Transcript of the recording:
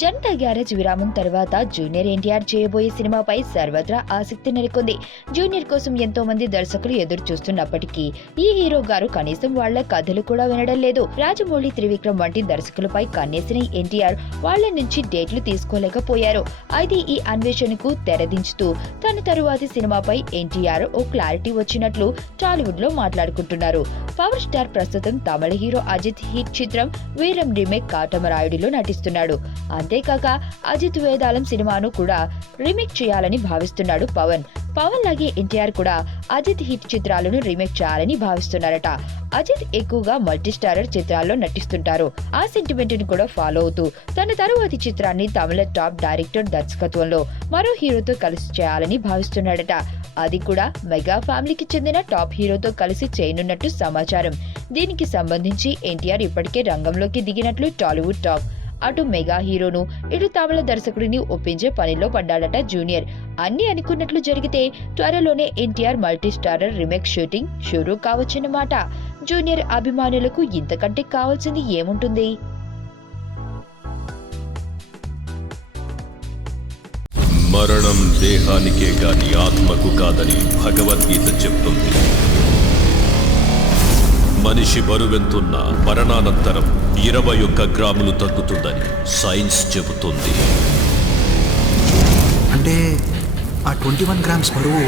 Janata garage విరామం తర్వాత junior NTR చేయబోయే సినిమాపై సర్వత్రా ఆసక్తి నెలకొంది. జూనియర్ కోసం ఎంతో మంది దర్శకులు ఎదురు చూస్తున్నప్పటికీ ఈ హీరో గారు కనీసం వాళ్ల కథలు కూడా వినడం లేదు. రాజమౌళి, త్రివిక్రమ్ వంటి దర్శకులపై కన్నేసిన ఎన్టీఆర్ వాళ్ల నుంచి డేట్లు తీసుకోలేకపోయారు. అయితే ఈ అన్వేషణకు తెరదించుతూ తన తరువాతి సినిమాపై ఎన్టీఆర్ ఓ క్లారిటీ వచ్చినట్లు టాలీవుడ్ లో మాట్లాడుకుంటున్నారు. పవర్ స్టార్ ప్రస్తుతం తమిళ హీరో అజిత్ హిట్ చిత్రం వీరం రీమేక్ కాటమరాయుడులో నటిస్తున్నాడు. అంతేకాక అజిత్ వేదాలం సినిమాను కూడా రీమేక్ చేయాలని భావిస్తున్నాడు పవన్ లాగే ఎన్టీఆర్ కూడా అజిత్ హిట్ చిత్రాలను రీమేక్ చేయాలని భావిస్తున్నారట. అజిత్ ఎక్కువగా మల్టీ స్టారర్ చిత్రాల్లో నటిస్తుంటారు. ఆ సెంటిమెంట్ ని కూడా ఫాలో అవుతూ తన తరువాతి చిత్రాన్ని తమిళ టాప్ డైరెక్టర్ దర్శకత్వంలో మరో హీరోతో కలిసి చేయాలని భావిస్తున్నాడట. అది కూడా మెగా ఫ్యామిలీకి చెందిన టాప్ హీరోతో కలిసి చేయనున్నట్టు సమాచారం. దీనికి సంబంధించి ఎన్టీఆర్ ఇప్పటికే రంగంలోకి దిగినట్లు టాలీవుడ్ టాక్. అటు మెగా హీరోను, ఇటు తమిళ దర్శకుడిని ఒప్పించే పనిలో పడ్డాడట జూనియర్. అన్ని అనుకున్నట్లు జరిగితే త్వరలోనే NTR multi starrer remake shooting షురూ కావచ్చన్నమాట. జూనియర్ అభిమానులకు ఇంతకంటే కావాల్సింది ఏముంటుంది? మరణం దేహానికే గాని ఆత్మకు కాదని భగవద్గీత చెప్తుంది. మనిషి బరువెంతున్న మరణానంతరం 21 గ్రాములు తగ్గుతుందని సైన్స్ చెబుతుంది. అంటే ఆ 21 గ్రామ్స్ బరువు